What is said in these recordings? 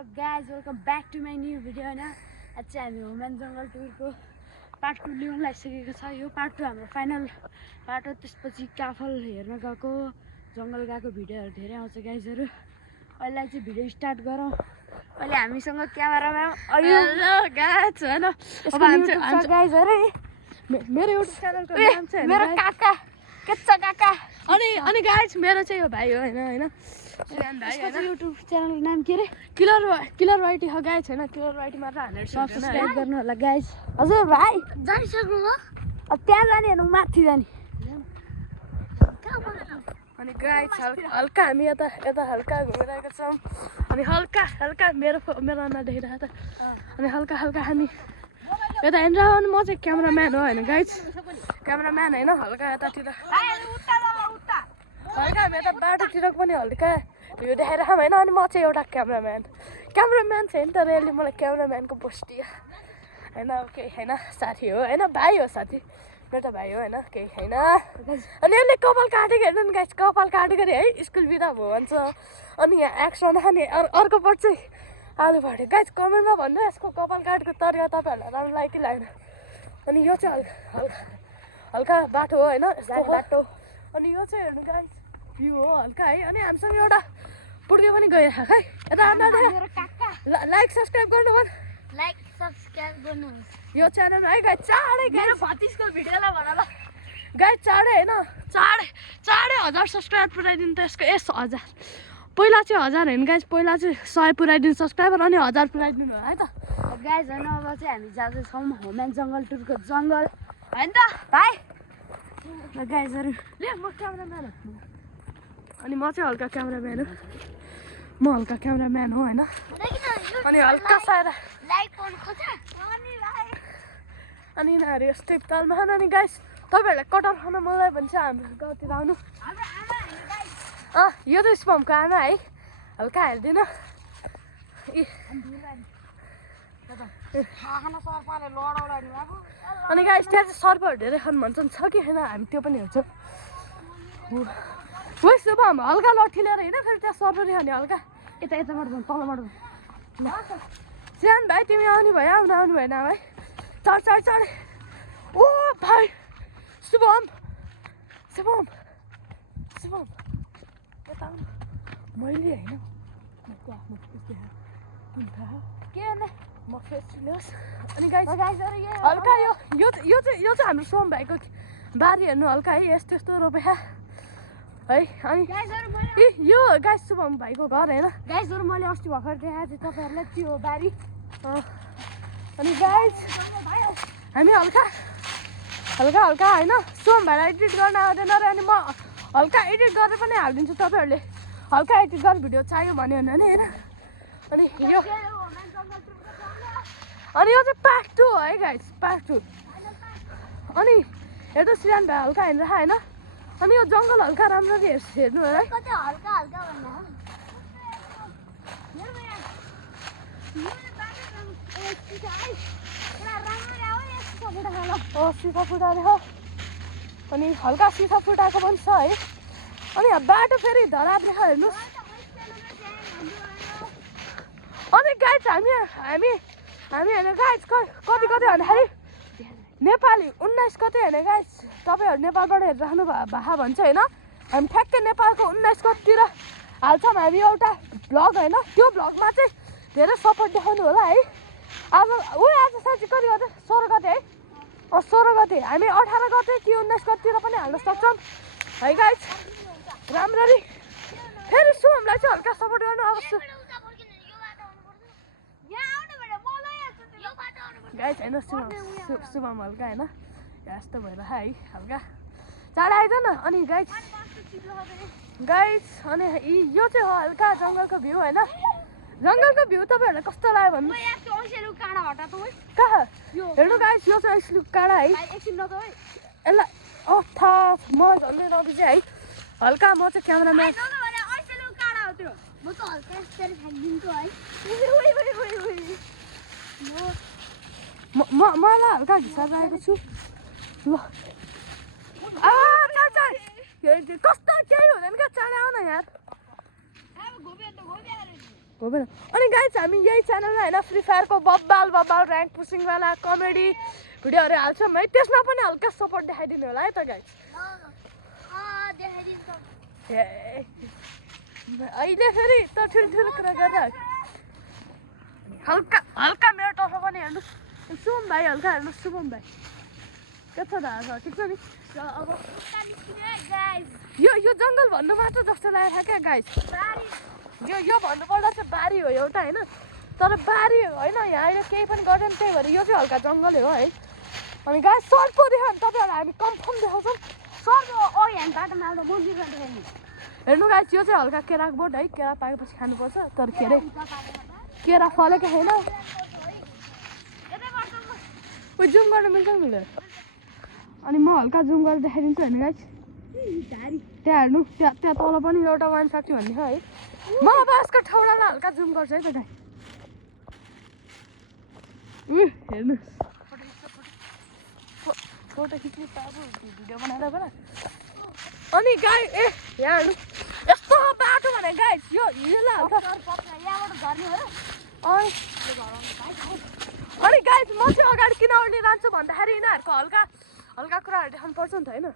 Hello guys welcome back to my new video होइन आज चाहिँ हामी होम जङ्गल टुरको पार्ट 2 लिउन लागिसकेको छ। यो पार्ट 2 हाम्रो फाइनल पार्ट हो। त्यसपछि काफल हेर्न गएको जङ्गल गएको भिडियोहरू धेरै आउँछ गाइजहरू। अहिले चाहिँ भिडियो स्टार्ट गरौँ। अहिले हामीसँग क्यामेराम्यान हेलो गाइज होइन अब हामी गाइजहरू मेरो युट्युब च्यानलको नाम चाहिँ मेरो काका केच्चा काका अनि गाइज मेरो चाहिँ यो भाइ हो होइन सुयान भाइ होइन युट्युब च्यानलको नाम के अरे किलर वाइटी हो गाइज होइन किलर वाइटी मात्र हानेर सब्सक्राइब गर्नु होला गाइज। हजुर भाइ जानिसक्नु भयो अब त्यहाँ जाने हेर्नु माथि जाने अनि गाइज हल्का हामी यता हल्का घुमिरहेका छौँ अनि हल्का मेरो अनुहार देखिरहेको छ अनि हल्का हामी यता हिँड्छ अनि म चाहिँ क्यामेराम्यान हो होइन गाइज क्यामेराम्यान होइन हल्का यतातिर हल्का हामी यता बाटोतिर पनि हल्का भ्यू देखाएर होइन अनि म चाहिँ एउटा क्यामेराम्यान छैन तर यसले मलाई क्यामेराम्यानको पोस्ट दियो होइन अब केही छैन साथी हो होइन भाइ हो साथी मेरो भाइ हो होइन केही छैन। अनि यसले कपाल काटेको हेर्नु नि गाइस कपाल काटेको अरे है स्कुल बिदा भयो भन्छ अनि यहाँ एक्स्ट्रा नखाने अर्को पट चाहिँ आलु भट्यो गाइस कमेन्टमा भन्नु यसको कपाल काटेको तरिका तपाईँहरूलाई राम्रो लाग्यो कि लाग्दैन। अनि यो चाहिँ हल्का बाटो हो होइन बाटो अनि यो चाहिँ हेर्नु गाइस भ्यू हो हल्का है। अनि हामीसँग एउटा पुड्के पनि गइरहेको है यता लाइक सब्सक्राइब गर्नु भयो लाइक सब्सक्राइब गर्नुहोस् यो च्यानल है गाइस चाँडै मेरो भतिजको भिडियोलाई भन ल गाइस चाँडै होइन चाँडै 1000 सब्सक्राइबर पुऱ्याइदिनु त यसको 1000 पहिला चाहिँ 1000 होइन गाइस पहिला चाहिँ 100 पुऱ्याइदिनु सब्सक्राइबर अनि 1000 पुऱ्याइदिनु है त गाइस होइन अब चाहिँ हामी जाँदैछौँ होम जङ्गल टुरको जङ्गल होइन त भाइ गाइजहरू ले म क्यामेराम्यान हो अनि म चाहिँ हल्का क्यामेराम्यान हो म हल्का क्यामेराम्यान हो होइन अनि हल्का साएर अनि यिनीहरू यस्तै तालमा खान अनि गाइस तपाईँहरूलाई कटर खान मलाई भन्छ हाम्रो गाउँतिर आउनु यो त स्पमको आमा है हल्का हेरिदिनु अनि गाइस त्यहाँ चाहिँ सर्पहरू धेरै खानु भन्छन् छ कि छैन हामी त्यो पनि हेर्छौँ हो शुभम हल्का लट्ठी लिएर होइन फेरि त्यहाँ सर्परी खाने हल्का यताबाट तलबाट सानो भाइ तिमी आउने भयो आउनु भएन भाइ चढ ओ भाइ शुभम यता आउनु मैले होइन आफ्नो के म फेस अनि गाइस हल्का यो चाहिँ हाम्रो सोम भाइको बारी हेर्नु हल्का है यस्तो रोपे है अनि यो गाइस शुभम भाइको घर होइन गाइसहरू मैले अस्ति भर्खर देखाएको थिएँ तपाईँहरूलाई त्यो बारी अनि गाइस हामी हल्का होइन सोम भाइलाई एडिट गर्न आउँदैन र अनि म हल्का एडिट गरेर पनि हालिदिन्छु तपाईँहरूले हल्का एडिट गरेर भिडियो चाहियो भन्यो भने अनि यो चाहिँ पार्ट 2 हो है गाइस पार्ट 2 अनि हेर्नु सिरान भाइ हल्का हिँडेर होइन अनि यो जङ्गल हल्का राम्ररी हेर्नु है सिसा फुटाले हो अनि हल्का सिसा फुटाएको पनि छ है अनि बाटो फेरि धराप रेखा हेर्नुहोस् अनि गाइस हामी हेर्नु गाइस कति भन्दाखेरि नेपाली 19 गते हेर्ने गाइस तपाईँहरू नेपालबाट हेरिराख्नु भएको भन्छ होइन हामी ठ्याक्कै नेपालको 19 गतितिर हाल्छौँ हामी एउटा भ्लग होइन त्यो भ्लगमा चाहिँ धेरै सपोर्ट देखाउनु होला है। आज साँच्ची कति गते 16 गते है 16 गते हामी 18 गते कि 19 गतितिर पनि हाल्न सक्छौँ है गाइस राम्ररी फेरि शुभमलाई चाहिँ हल्का सपोर्ट गर्नु अवश्य गाइस होइन शुभम हल्का होइन यस्तो भएर है हल्का चाँडै आइज न अनि गाइस अनि यो चाहिँ हो हल्का जङ्गलको भ्यू होइन जङ्गलको भ्यू तपाईँहरूलाई कस्तो लाग्यो भन्नु कहाँ हेर्नु गाइस यो चाहिँ ऐसलुक काँडा है यसलाई मलाई झन्डै नबिजे है हल्का म चाहिँ क्यामेराम्यान मलाई हल्का घिसा लागेको छु ल कस्तो केही हुँदैन क्या चाँडै आउन यार हो भएन अनि गाइज हामी यही च्यानलमा होइन फ्री फायरको बब्बाल ऱ्याङ्क पुसिङवाला कमेडी भिडियोहरू हाल्छौँ है त्यसमा पनि हल्का सपोर्ट देखाइदिनु होला है त गाइज अहिले फेरि त ठुल्ठुलो कुरा गरेर हल्का मेरो टर्फ पनि हेर्नु शुभम भाइ हल्का हेर्नु शुभम भाइ के छ दादा छ ठिक छ नि अब यो जङ्गल भन्नु मात्र जस्तो लागेको छ क्या गाइज यो भन्नुपर्दा चाहिँ बारी हो एउटा होइन तर बारी होइन यहाँ अहिले केही पनि गर्दैन त्यही भएर यो चाहिँ हल्का जङ्गलै हो है अनि गाइज सर्ट पो देखायो भने तपाईँहरूलाई हामी कन्फर्म देखाउँछौँ हेर्नु गाइज यो चाहिँ हल्का केराको बोट है केरा पाकेपछि खानुपर्छ तर के अरे केरा फलेको छैन जुम गर्न मिल्छ नि मिल्दैन अनि म हल्का जुम गरेर देखाइदिन्छु होइन गाइज त्यहाँ हेर्नु त्यहाँ तल पनि एउटा 150 भन्ने छ है म अब यसको ठौडालाई हल्का जुम गर्छु है त गाई हेर्नु फोटो खिच्नु भिडियो बनाएर बेला अनि गाई यहाँ हेर्नु यस्तो बाटो भने गाई यो हिँड्ला हल्का अनि गाई म चाहिँ अगाडि किन अड्ने जान्छु भन्दाखेरि यिनीहरूको हल्का हल्का कुराहरू देखाउनु पर्छ नि त होइन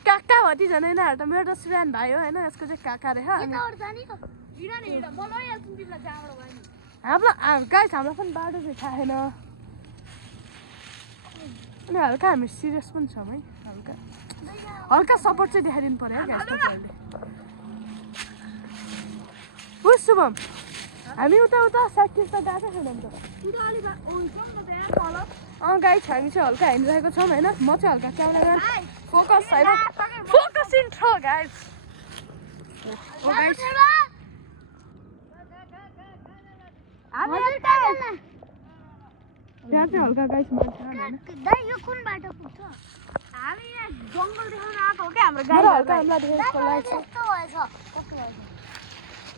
काका भतिजा यिनीहरू त मेरो त सुरान भाइ हो होइन यसको चाहिँ काका रहेछ हामीलाई गाइस हामीलाई पनि बाटो चाहिँ थाहा छैन अनि हल्का हामी सिरियस पनि छौँ है हल्का सपोर्ट चाहिँ देखाइदिनु पर्यो है गाइस तपाईँहरूले हो शुभम हामी उता स्याक्टिस त गएको छैनौँ त गाइस हामी चाहिँ हल्का हिँडिरहेको छौँ होइन म चाहिँ हल्का क्यामेराम्यान फोकस छैन फोकसिङ छ गाइस त्यहाँ चाहिँ हल्का गाइस मान्छे यो कुन बाटो पुग्छ हामी यहाँ जङ्गल देखाउन आएको हो क्या हाम्रो गाडी हल्का हामीलाई देखेको लाग्छ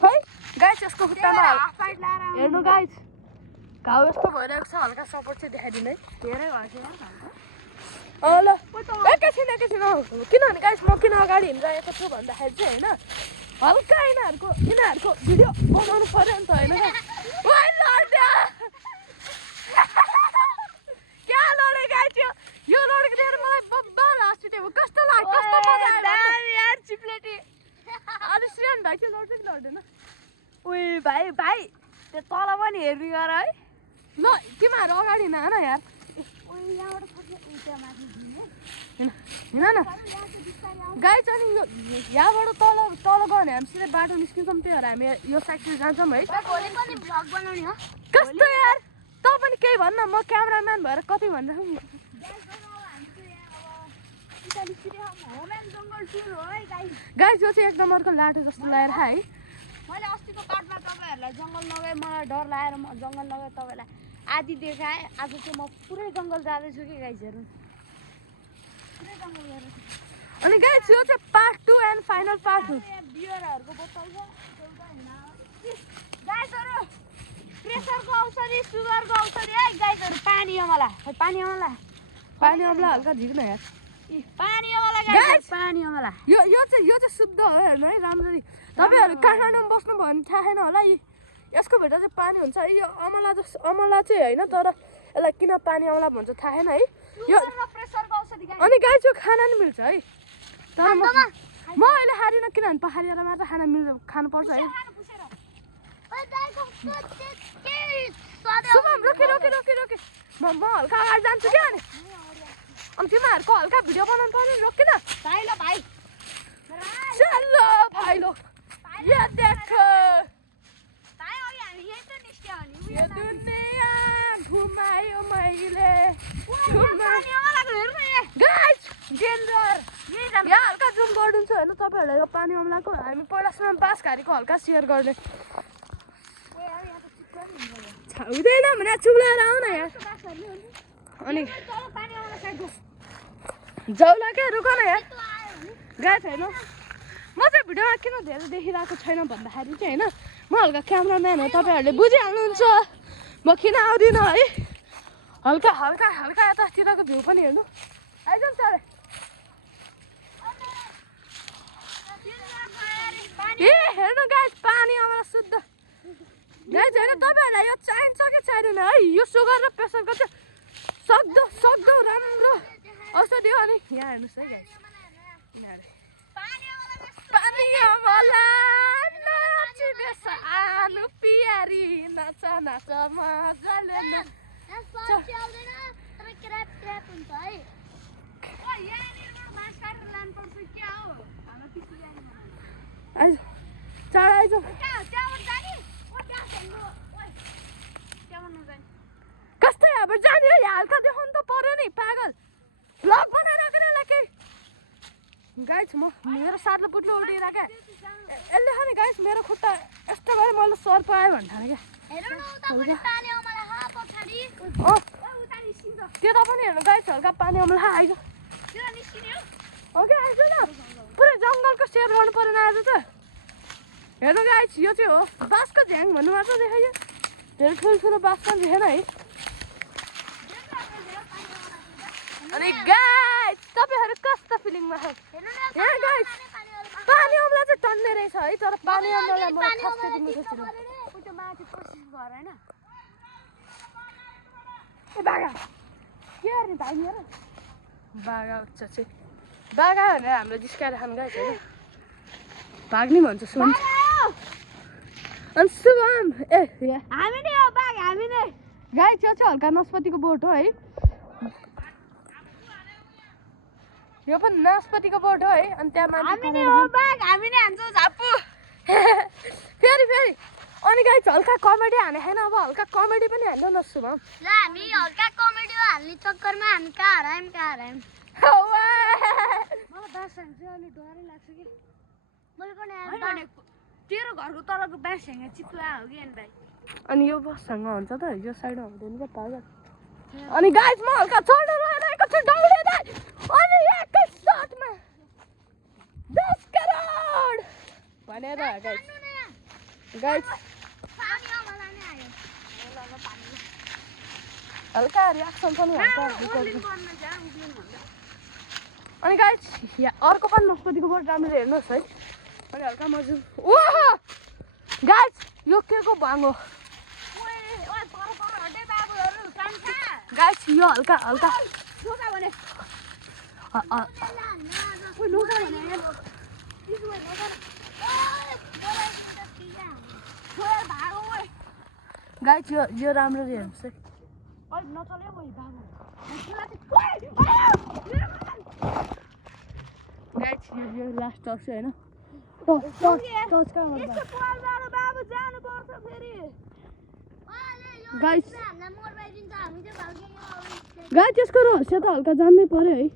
है गाइस यसको खुट्टामा हेर्नु गाइस घाउ यस्तो भइरहेको छ हल्का सपोर्ट चाहिँ देखाइदिनु है धेरै भएको छ ल एकैछिन किनभने गाइस म किन अगाडि हिँडिरहेको छु भन्दाखेरि चाहिँ होइन हल्का यिनीहरूको भिडियो बनाउनु पर्यो नि त होइन क्या लडे गाइस यो लडेको देखेर मलाई बब्बाल हाँस उठ्यो कस्तो लाग्यो चिप्लेटी अलि श्रेयन भाइ चाहिँ लड्छ कि लड्दैन उयो भाइ त्यो तल पनि हेर्ने गर है ल तिमीहरू अगाडि हिँड न यार हिँड न गाइस अनि यहाँबाट तल गयो भने हामी सिधै बाटो निस्किन्छौँ त्यही भएर हामी यो साइडतिर जान्छौँ है कस्तो यार त पनि केही भन्न म क्यामेराम्यान भएर कति भनिरहेको गाइस यो चाहिँ एक नम्बरको लाटो जस्तो लागेर है मैले अस्तिको कार्डमा तपाईँहरूलाई जङ्गल नगए मलाई डर लागेर म जङ्गल नगए तपाईँलाई आदि देखाएँ आज चाहिँ म पुरै जङ्गल जाँदैछु कि गाइसहरू पुरै जङ्गल गएर अनि गाइस यो चाहिँ पार्ट 2 एन्ड फाइनल पार्ट हो बियरहरूको बोतल छ गाइसहरू प्रेसरको औषधि सुगरको औषधि है गाइसहरू पानी अमला हल्का झिक्न यार पानी अमला गाइस पानी अमला यो चाहिँ शुद्ध हो हेर्नु है राम्ररी तपाईहरु काठमाडौँमा बस्नु भयो भने थाहा छैन होला यसको भित्र चाहिँ पानी हुन्छ यो अमला चाहिँ हैन तर यसलाई किन पानी अमला भन्छ थाहा छैन है यो प्रेसरको औषधि गाइस अनि गाइस यो खाना नि मिल्छ है तर म अहिले हारिन किनभने पहाडिएर मात्र खानु पर्छ है सुमम रोके म हल्का अगाडि जान्छु क्या अनि तिमीहरूको हल्का भिडियो बनाउनु पर्यो रोकिन भाइ चलो भाइ लो ये देखो भाइ अघि हामी यही त निस्क्यो नि यो दुनिया घुमायो मैले गाइस डेन्जर यहाँ हल्का जुम गरिदिन्छु होइन तपाईँहरूलाई यो पानी अमलाको हामी पहिलासम्म बाँसघारीको हल्का सेयर गर्ने हुँदैन भने चुग्लाएर आउन यार अनि जाउला क्या रुक न यार गएको छैन म चाहिँ भिडियोमा किन धेरै देखिरहेको छैन भन्दाखेरि चाहिँ होइन म हल्का क्यामराम्यान हो तपाईँहरूले बुझिहाल्नुहुन्छ म किन आउँदिनँ है हल्का यतातिरको भ्यू पनि हेर्नु आइज नि सर शुद्ध गाइस हैन तपाईहरुलाई यो चाहिन्छ कि चाहिदैन है यो सुगर र प्रेसरको चाहिँ सक्दो राम्रो औषधि हो अनि यहाँ हेर्नुस् है गाइस पानी अमला नाचिने सानो पियारी नाच नाच मजाले नाच आइज चाड आइज कस्तै अब जाने हो यहाँ हल्का देखाउनु त पर्यो नि पागल भ्लग बनाइराखेर यसलाई केही गाइस म मेरो साथले बुट्नु उल्टिरहेको यसले खाने गाइस मेरो खुट्टा यस्तो गरे मैले सर पाएँ भन्थाने क्या त्यो त पनि हेर्नु गाइस हल्का पानी अमला आइज ओके आइज न पुरै जङ्गलको सेयर गर्नु परेन आज त हेर्नु गाइस यो चाहिँ हो बाँसको झ्याङ भन्नु मात्र देखाइयो धेरै ठुल्ठुलो बाँस पनि देखेन है अनि गाइस तपाईहरु कस्तो फिलिङमा छ यहाँ गाइस पानी अमला चाहिँ टन्ने रहेछ है तर पानी अमला मलाई खासै दिनु खोजिन उता माथि कोसिस गर हैन ए बागा के गर्ने भाइ मेरो बागा चाहिँ बागा भनेर हाम्रो जिस्काएर खान गाइस हैन भाग्ने भन्छ सुन अनि शुभम ए हामी नै हो बाघ हामी नै गाइस यो चाहिँ हल्का नास्पतिको बोट हो है यो पनि नास्पतिको बोट हो है अनि त्यहाँ माथि हामी नै हो बाघ हामी नै हान्छौँ झापु फेरि अनि गाइस हल्का कमेडी हाने हैन अब हल्का कमेडी पनि हान्नु न शुभम ल हामी हल्का कमेडी हाल्ने चक्करमा हामी कहाँ हरायौँ मलाई बाँस हाँग्छ अलि डरै लाग्छ कि मैले पनि तेरो घरको तलको बाँस हाँगे चिप्ला हो कि अनि भाइ अनि यो बससँग हुन्छ त यो साइडमा हुँदैन क्या पागल अनि गाइस म हल्का चढ्न लगाएको छु डौलेर अनि एकै शटमा 10 करोड भनेर गाइस हल्का रियाक्सन पनि हुन्छ अनि गाइस यहाँ अर्को पनि नास्पतिको बोट राम्रो हेर्नुहोस् है अनि हल्का मजु ओहो गाइस यो के को भाङ हो गाइस यो हल्का गाइस यो राम्रो हेर्नुहोस् है गाइस यो लास्ट टच हैन टच कहाँ गर्दा गाइस यसको रहस्य त हल्का जान्नै पर्यो है